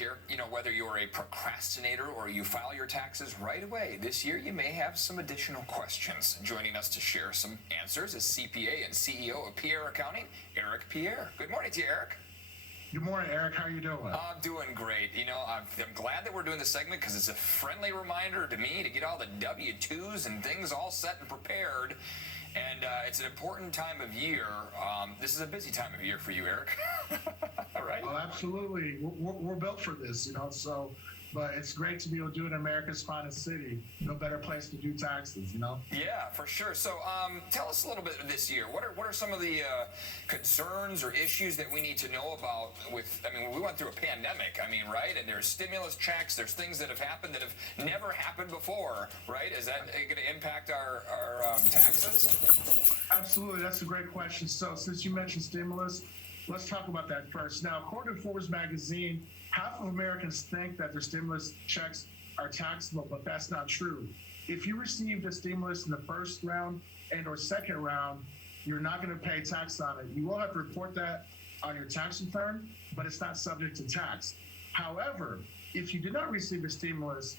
here. Whether you're a procrastinator or you file your taxes right away, this year you may have some additional questions. Joining us to share some answers is CPA and CEO of Pierre Accounting, Pierre. Good morning to you, Eric. Good morning, Eric. How are you doing? I'm doing great. I'm glad that we're doing this segment because it's a friendly reminder to me to get all the W-2s and things all set and prepared. And it's an important time of year. This is a busy time of year for you, Eric. Right? Oh, absolutely. We're built for this, but it's great to be able to do it in America's finest city. No better place to do taxes, Yeah, for sure. So tell us a little bit this year. What are some of the concerns or issues that we need to know about we went through a pandemic, right? And there's stimulus checks, there's things that have happened that have never happened before, right? Is that going to impact our taxes? Absolutely. That's a great question. So since you mentioned stimulus, let's talk about that first. Now, according to Forbes magazine, half of Americans think that their stimulus checks are taxable, but that's not true. If you received a stimulus in the first round and or second round, you're not going to pay tax on it. You will have to report that on your tax return, but it's not subject to tax. However, if you did not receive a stimulus,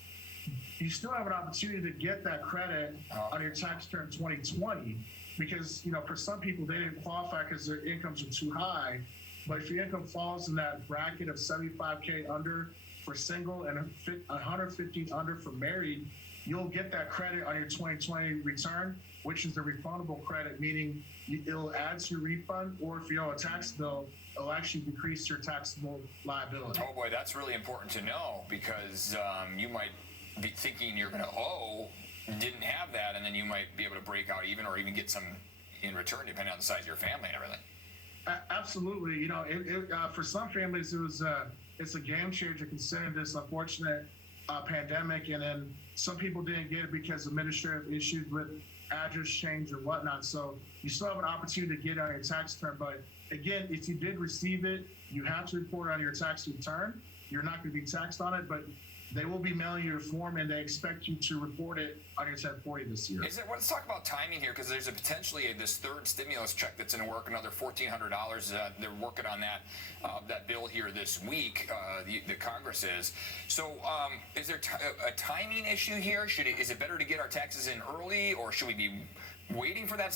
you still have an opportunity to get that credit on your tax return 2020 because, for some people, they didn't qualify because their incomes are too high. But if your income falls in that bracket of 75K under for single and 150 under for married, you'll get that credit on your 2020 return, which is the refundable credit, meaning it'll add to your refund, or if you owe a tax bill, it'll actually decrease your taxable liability. Oh boy, that's really important to know because you might be thinking you're going to owe, didn't have that, and then you might be able to break out even or even get some in return depending on the size of your family and everything. Absolutely. For some families, it's a game changer considering this unfortunate pandemic, and then some people didn't get it because of administrative issues with address change or whatnot. So you still have an opportunity to get on your tax return. But again, if you did receive it, you have to report it on your tax return. You're not going to be taxed on it, but they will be mailing you a form, and they expect you to report it on your 1040 this year. Let's talk about timing here, because there's potentially this third stimulus check that's in work, another $1,400. They're working on that bill here this week. The Congress is. So, is there a timing issue here? Is it better to get our taxes in early, or should we be waiting for that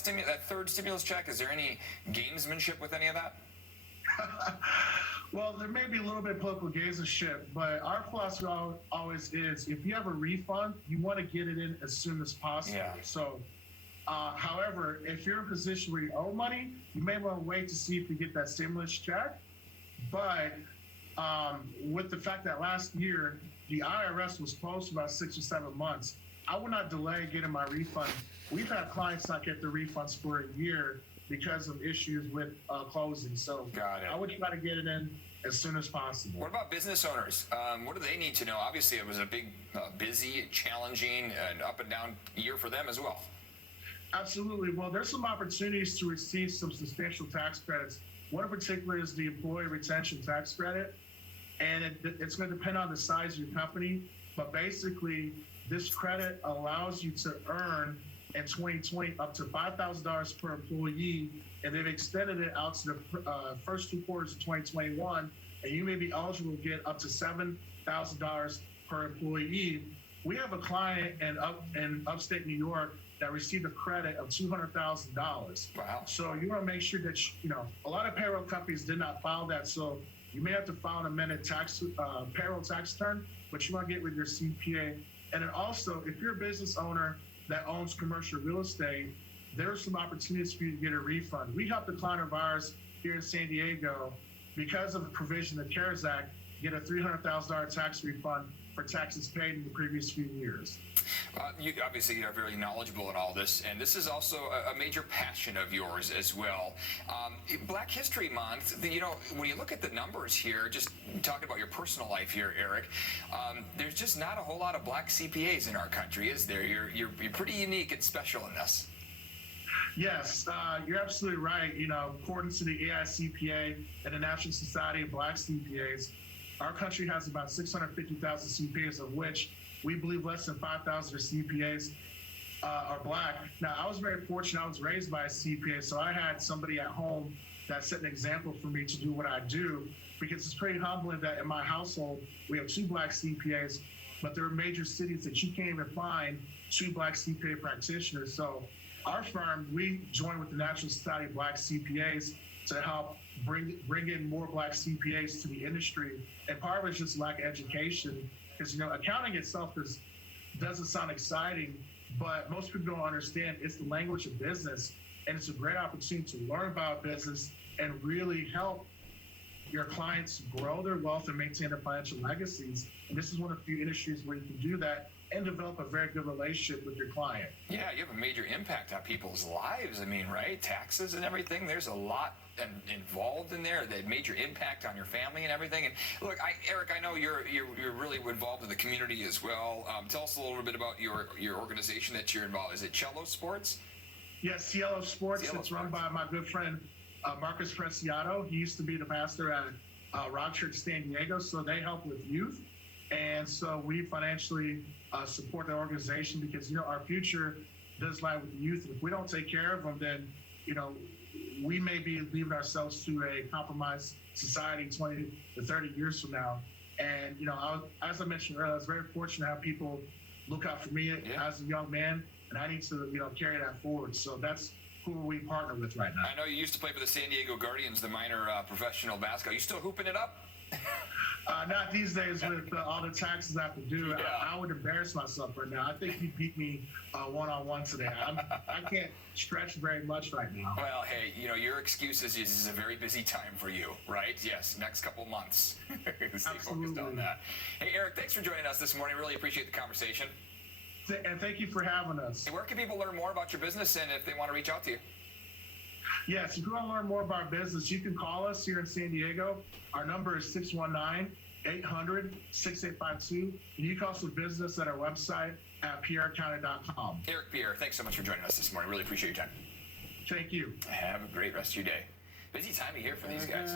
third stimulus check? Is there any gamesmanship with any of that? Well, there may be a little bit of political gamesmanship, but our philosophy always is if you have a refund, you want to get it in as soon as possible. Yeah. So, however, if you're in a position where you owe money, you may want to wait to see if you get that stimulus check. But with the fact that last year, the IRS was closed for about 6 or 7 months, I would not delay getting my refund. We've had clients not get their refunds for a year because of issues with closing. So I would try to get it in as soon as possible. What about business owners? What do they need to know? Obviously, it was a big, busy, challenging, and up and down year for them as well. Absolutely. Well, there's some opportunities to receive some substantial tax credits. One in particular is the employee retention tax credit, and it's going to depend on the size of your company. But basically, this credit allows you to earn in 2020 up to $5,000 per employee, and they've extended it out to the first 2 quarters of 2021, and you may be eligible to get up to $7,000 per employee. We have a client in upstate New York that received a credit of $200,000. Wow. So you want to make sure that, a lot of payroll companies did not file that, so you may have to file an amended payroll tax return, but you want to get with your CPA. And then also, if you're a business owner that owns commercial real estate, there are some opportunities for you to get a refund. We helped a client of ours here in San Diego, because of the provision of the CARES Act, get a $300,000 tax refund for taxes paid in the previous few years. You obviously are very knowledgeable in all this, and this is also a major passion of yours as well. Black History Month, when you look at the numbers here, just talking about your personal life here, Eric, there's just not a whole lot of black CPAs in our country, is there? You're pretty unique and special in this. Yes, you're absolutely right. According to the AICPA and the National Society of Black CPAs, our country has about 650,000 CPAs, of which we believe less than 5,000 CPAs are black. Now, I was very fortunate. I was raised by a CPA, so I had somebody at home that set an example for me to do what I do, because it's pretty humbling that in my household, we have 2 Black CPAs, but there are major cities that you can't even find 2 Black CPA practitioners. So our firm, we joined with the National Society of Black CPAs to help bring in more Black CPAs to the industry. And part of it is just lack of education, because, you know, accounting itself doesn't sound exciting, but most people don't understand it's the language of business, and it's a great opportunity to learn about business and really help your clients grow their wealth and maintain their financial legacies. And this is one of the few industries where you can do that and develop a very good relationship with your client. Yeah, you have a major impact on people's lives. I mean, right? Taxes and everything. There's a lot involved in there. That major impact on your family and everything. And look, Eric, I know you're really involved in the community as well. Tell us a little bit about your organization that you're involved. Is it Cello Sports? Yes, Cielo Sports. It's run by my good friend Marcus Preciado. He used to be the pastor at Rock Church San Diego, so they help with youth. And so we financially support the organization, because, you know, our future does lie with the youth. And if we don't take care of them, then, you know, we may be leaving ourselves to a compromised society 20 to 30 years from now. And, you know, as I mentioned earlier, I was very fortunate to have people look out for me as a young man, and I need to, you know, carry that forward. So that's who we partner with right now. I know you used to play for the San Diego Guardians, the minor professional basketball. You still hooping it up? Not these days with all the taxes I have to do. Yeah. I would embarrass myself right now. I think he beat me one-on-one today. I can't stretch very much right now. Well, hey, you know, your excuse is this is a very busy time for you, right? Yes, next couple months. Stay focused on that. Hey, Eric, thanks for joining us this morning. Really appreciate the conversation. And thank you for having us. Hey, where can people learn more about your business and if they want to reach out to you? Yes, if you want to learn more about our business, you can call us here in San Diego. Our number is 619-800-6852. And you can also visit us at our website at pierreaccounting.com. Eric Pierre, thanks so much for joining us this morning. Really appreciate your time. Thank you. Have a great rest of your day. Busy time of year for these guys.